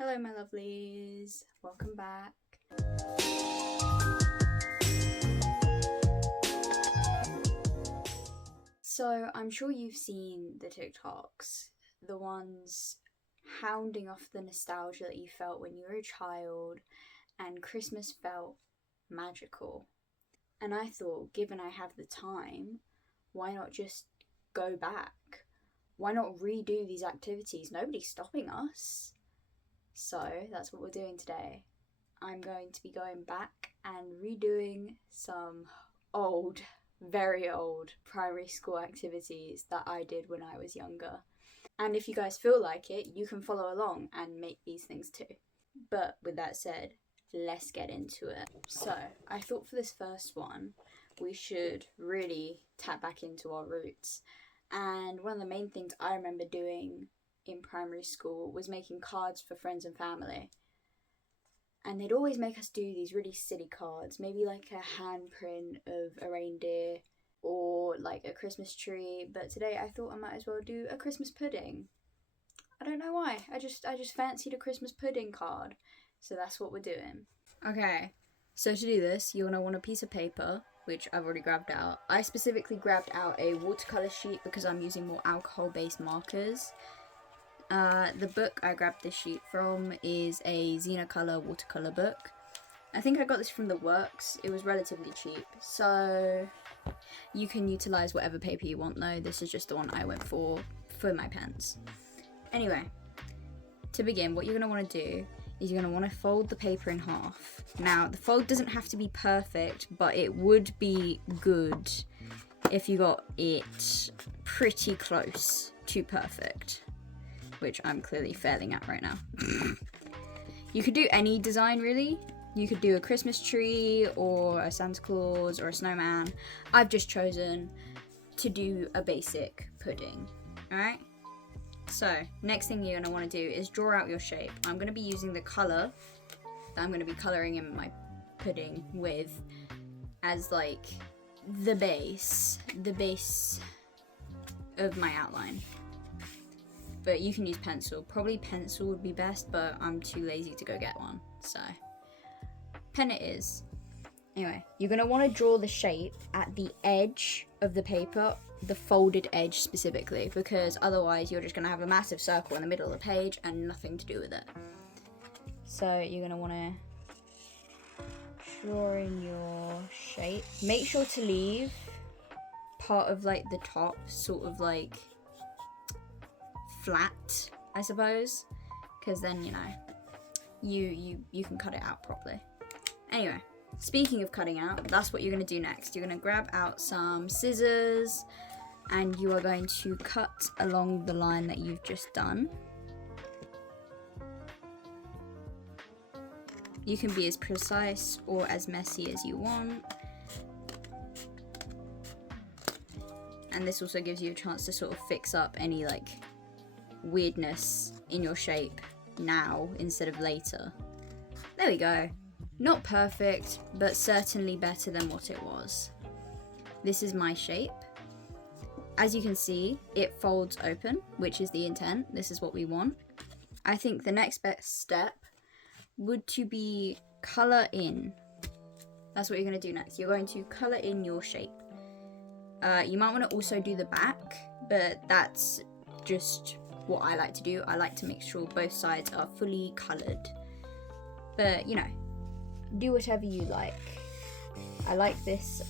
Hello my lovelies, welcome back. So I'm sure you've seen the TikToks, the ones hounding off the nostalgia that you felt when you were a child and Christmas felt magical. And I thought, given I have the time, why not just go back? Why not redo these activities? Nobody's stopping us. So that's what we're doing today. I'm going to be going back and redoing some old, very old primary school activities that I did when I was younger. And if you guys feel like it, you can follow along and make these things too. But with that said, let's get into it. So I thought for this first one, we should really tap back into our roots. And one of the main things I remember doing in primary school was making cards for friends and family. And they'd always make us do these really silly cards, maybe like a handprint of a reindeer or like a Christmas tree. But today I thought I might as well do a Christmas pudding. I don't know why. I just fancied a Christmas pudding card. So that's what we're doing. Okay, so to do this, you're gonna want a piece of paper, which I've already grabbed out. I specifically grabbed out a watercolor sheet because I'm using more alcohol-based markers. The book I grabbed this sheet from is a Xenocolor watercolor book. I think I got this from the Works. It was relatively cheap, so you can utilize whatever paper you want though. This is just the one I went for my pens. Anyway, to begin, what you're going to want to do is you're going to want to fold the paper in half. Now, the fold doesn't have to be perfect, but it would be good if you got it pretty close to perfect, which I'm clearly failing at right now. You could do any design really. You could do a Christmas tree or a Santa Claus or a snowman. I've just chosen to do a basic pudding, alright? So, next thing you're going to want to do is draw out your shape. I'm going to be using the colour that I'm going to be colouring in my pudding with as like the base of my outline. But you can use pencil. Probably pencil would be best, but I'm too lazy to go get one. So, pen it is. Anyway, you're going to want to draw the shape at the edge of the paper, the folded edge specifically, because otherwise you're just going to have a massive circle in the middle of the page and nothing to do with it. So, you're going to want to draw in your shape. Make sure to leave part of like the top sort of like flat, I suppose, because then you know you can cut it out properly. Anyway, speaking of cutting out, that's what you're going to do next. You're going to grab out some scissors and you are going to cut along the line that you've just done. You can be as precise or as messy as you want. And this also gives you a chance to sort of fix up any like weirdness in your shape now instead of later. There we go. Not perfect, but certainly better than what it was. This is my shape. As you can see, it folds open, which is the intent. This is what we want. I think the next best step would to be color in. That's what you're going to do next. You're going to color in your shape. You might want to also do the back, but that's just what I like to do. I like to make sure both sides are fully colored. But, you know, do whatever you like. I like this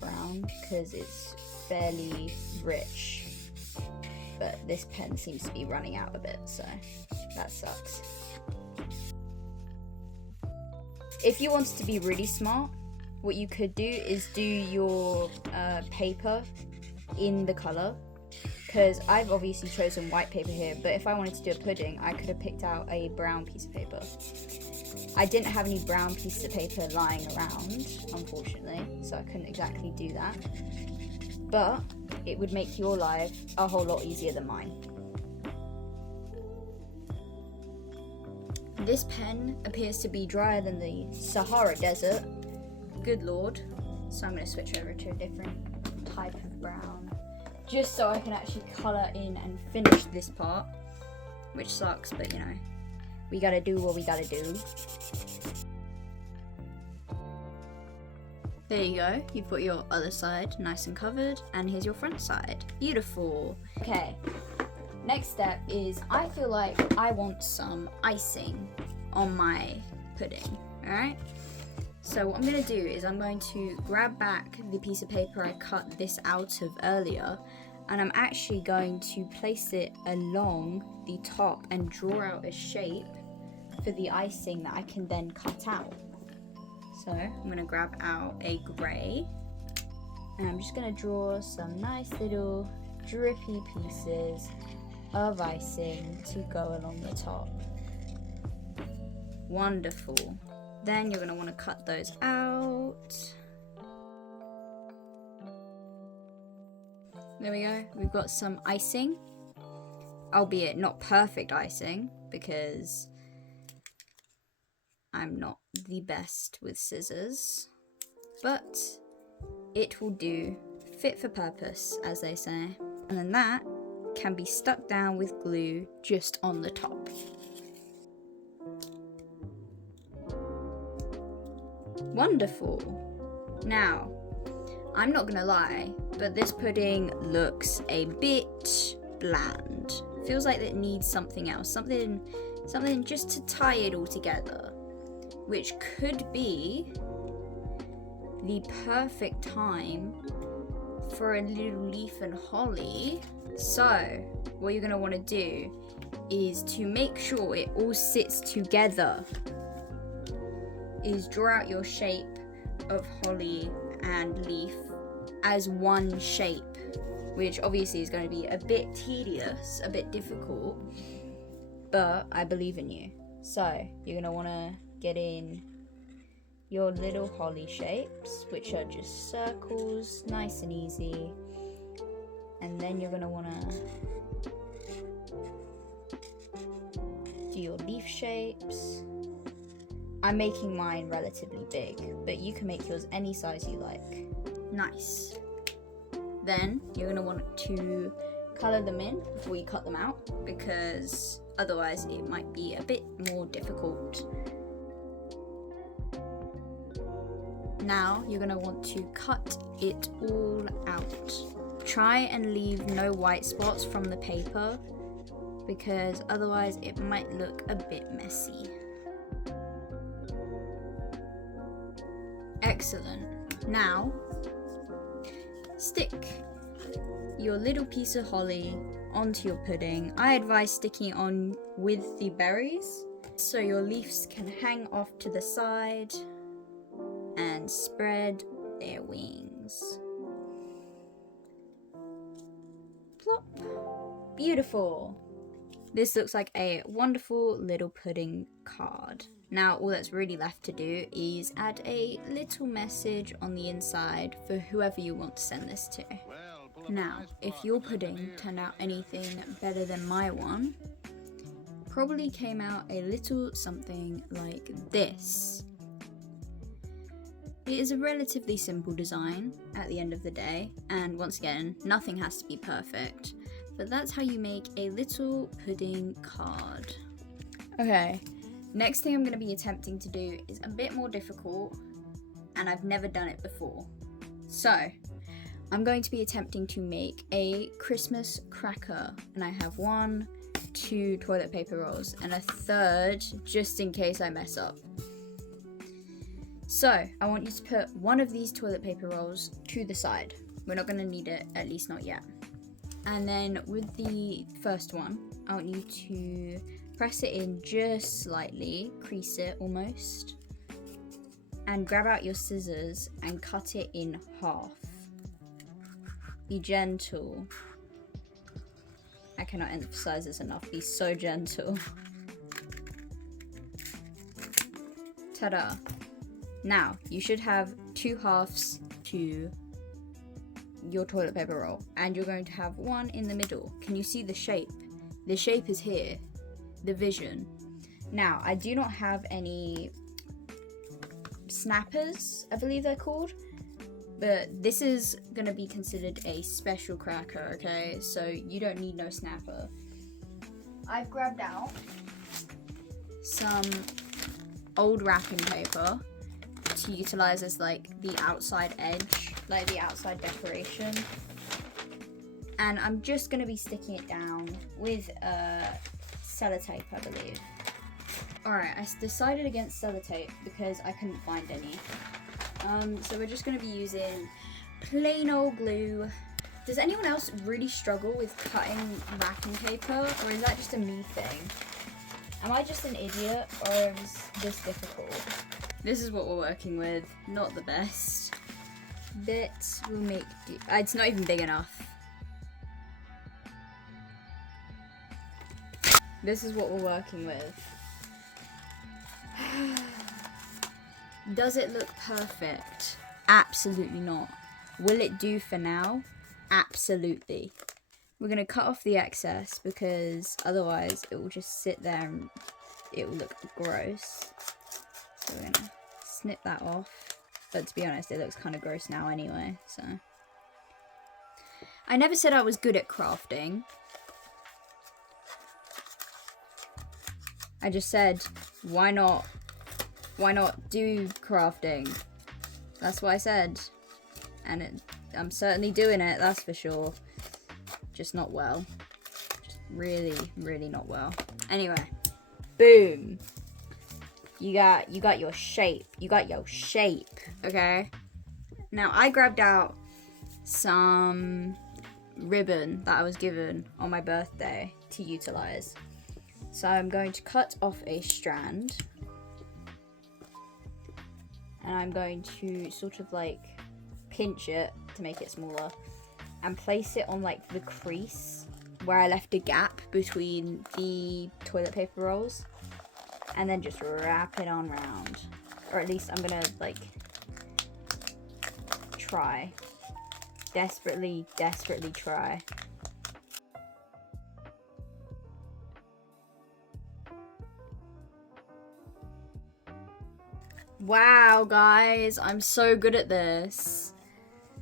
brown because it's fairly rich, but this pen seems to be running out a bit, so that sucks. If you wanted to be really smart, what you could do is do your paper in the colour, because I've obviously chosen white paper here, but if I wanted to do a pudding, I could have picked out a brown piece of paper. I didn't have any brown pieces of paper lying around, unfortunately, so I couldn't exactly do that. But it would make your life a whole lot easier than mine. This pen appears to be drier than the Sahara Desert. Good lord. So I'm going to switch over to a different type of brown, just so I can actually colour in and finish this part, which sucks, but you know, we gotta do what we gotta do. There you go, you've got your other side nice and covered, and here's your front side. Beautiful. Okay, next step is I feel like I want some icing on my pudding, alright? So what I'm going to do is I'm going to grab back the piece of paper I cut this out of earlier, and I'm actually going to place it along the top and draw out a shape for the icing that I can then cut out. So I'm going to grab out a grey, and I'm just going to draw some nice little drippy pieces of icing to go along the top. Wonderful. Then you're going to want to cut those out. There we go. We've got some icing, albeit not perfect icing because I'm not the best with scissors, but it will do, fit for purpose, as they say. And then that can be stuck down with glue just on the top. Wonderful. Now, I'm not gonna lie, but this pudding looks a bit bland. Feels like it needs something else, something just to tie it all together, which could be the perfect time for a little leaf and holly. So what you're gonna want to do is, to make sure it all sits together, is draw out your shape of holly and leaf as one shape, which obviously is going to be a bit tedious, a bit difficult, but I believe in you. So you're going to want to get in your little holly shapes, which are just circles, nice and easy, and then you're going to want to do your leaf shapes. I'm making mine relatively big, but you can make yours any size you like. Nice. Then you're going to want to colour them in before you cut them out, because otherwise it might be a bit more difficult. Now you're going to want to cut it all out. Try and leave no white spots from the paper, because otherwise it might look a bit messy. Excellent. Now, stick your little piece of holly onto your pudding. I advise sticking it on with the berries, so your leaves can hang off to the side and spread their wings. Plop. Beautiful. This looks like a wonderful little pudding card. Now all that's really left to do is add a little message on the inside for whoever you want to send this to. Now, if your pudding turned out anything better than my one, probably came out a little something like this. It is a relatively simple design at the end of the day, and once again, nothing has to be perfect, but that's how you make a little pudding card. Okay. Next thing I'm going to be attempting to do is a bit more difficult, and I've never done it before. So, I'm going to be attempting to make a Christmas cracker, and I have 1, 2 toilet paper rolls, and a third just in case I mess up. So, I want you to put one of these toilet paper rolls to the side. We're not going to need it, at least not yet. And then with the first one, I want you to press it in just slightly, crease it almost, and grab out your scissors and cut it in half. Be gentle. I cannot emphasize this enough, be so gentle. Ta-da. Now, you should have 2 halves to your toilet paper roll, and you're going to have one in the middle. Can you see the shape? The shape is here. The vision. Now, I do not have any snappers, I believe they're called, but this is going to be considered a special cracker, okay? So you don't need no snapper. I've grabbed out some old wrapping paper to utilize as like the outside edge, like the outside decoration. And I'm just going to be sticking it down with sellotape, I believe. Alright, I decided against sellotape because I couldn't find any. So we're just going to be using plain old glue. Does anyone else really struggle with cutting wrapping paper, or is that just a me thing? Am I just an idiot, or is this difficult? This is what we're working with. Not the best. But we'll make do. It's not even big enough. This is what we're working with. Does it look perfect? Absolutely not. Will it do for now? Absolutely. We're going to cut off the excess because otherwise it will just sit there and it will look gross. So we're going to snip that off. But to be honest, it looks kind of gross now anyway. So I never said I was good at crafting. I just said, why not do crafting? That's what I said. And I'm certainly doing it, that's for sure. Just not well. Just really, really not well. Anyway, boom. You got your shape. You got your shape, okay? Now, I grabbed out some ribbon that I was given on my birthday to utilize. So I'm going to cut off a strand. And I'm going to sort of like pinch it to make it smaller and place it on like the crease where I left a gap between the toilet paper rolls, and then just wrap it on round. Or at least I'm gonna like try. Desperately try. Wow, guys, I'm so good at this.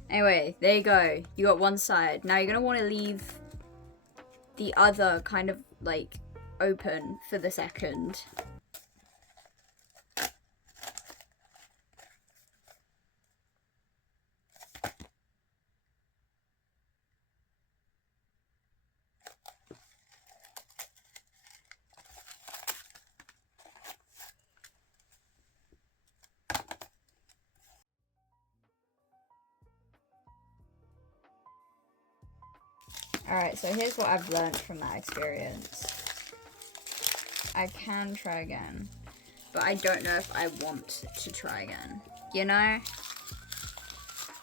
Anyway, there you go. You got one side. Now you're going to want to leave the other kind of like open for the second. Alright, so here's what I've learned from that experience. I can try again, but I don't know if I want to try again. You know?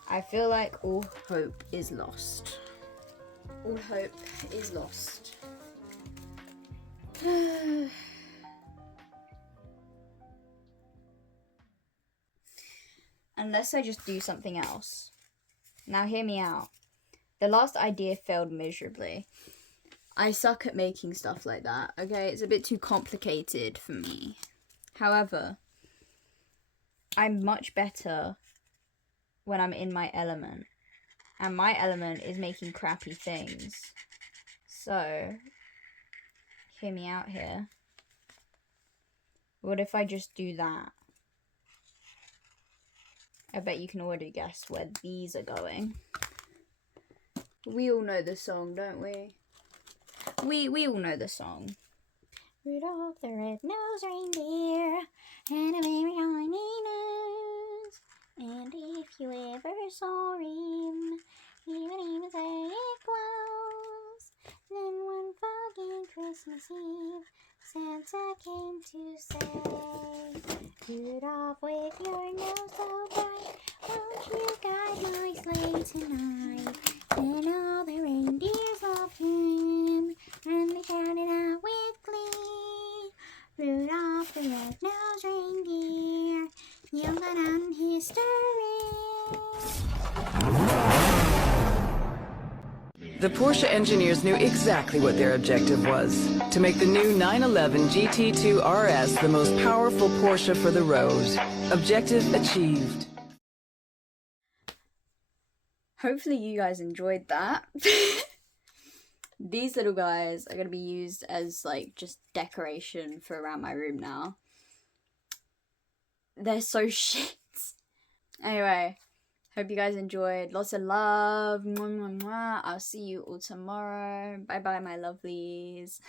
I feel like all hope is lost. All hope is lost. Unless I just do something else. Now hear me out. The last idea failed miserably. I suck at making stuff like that, okay? It's a bit too complicated for me. However, I'm much better when I'm in my element. And my element is making crappy things. So, hear me out here. What if I just do that? I bet you can already guess where these are going. We all know the song, don't we? We all know the song. Rudolph the red-nosed reindeer had a very shiny nose, and if you ever saw him, he would even say it glows. Then one foggy Christmas Eve, Santa came to say, Rudolph, with your nose so bright, won't you guide my sleigh tonight? Then all the reindeers loved him, and they shouted out with glee, Rudolph the red-nosed reindeer, you'll go down in history. The Porsche engineers knew exactly what their objective was, to make the new 911 GT2 RS the most powerful Porsche for the road. Objective achieved. Hopefully you guys enjoyed that. These little guys are going to be used as like just decoration for around my room now. They're so shit. Anyway, hope you guys enjoyed. Lots of love. Mwah, mwah, mwah. I'll see you all tomorrow. Bye bye, my lovelies.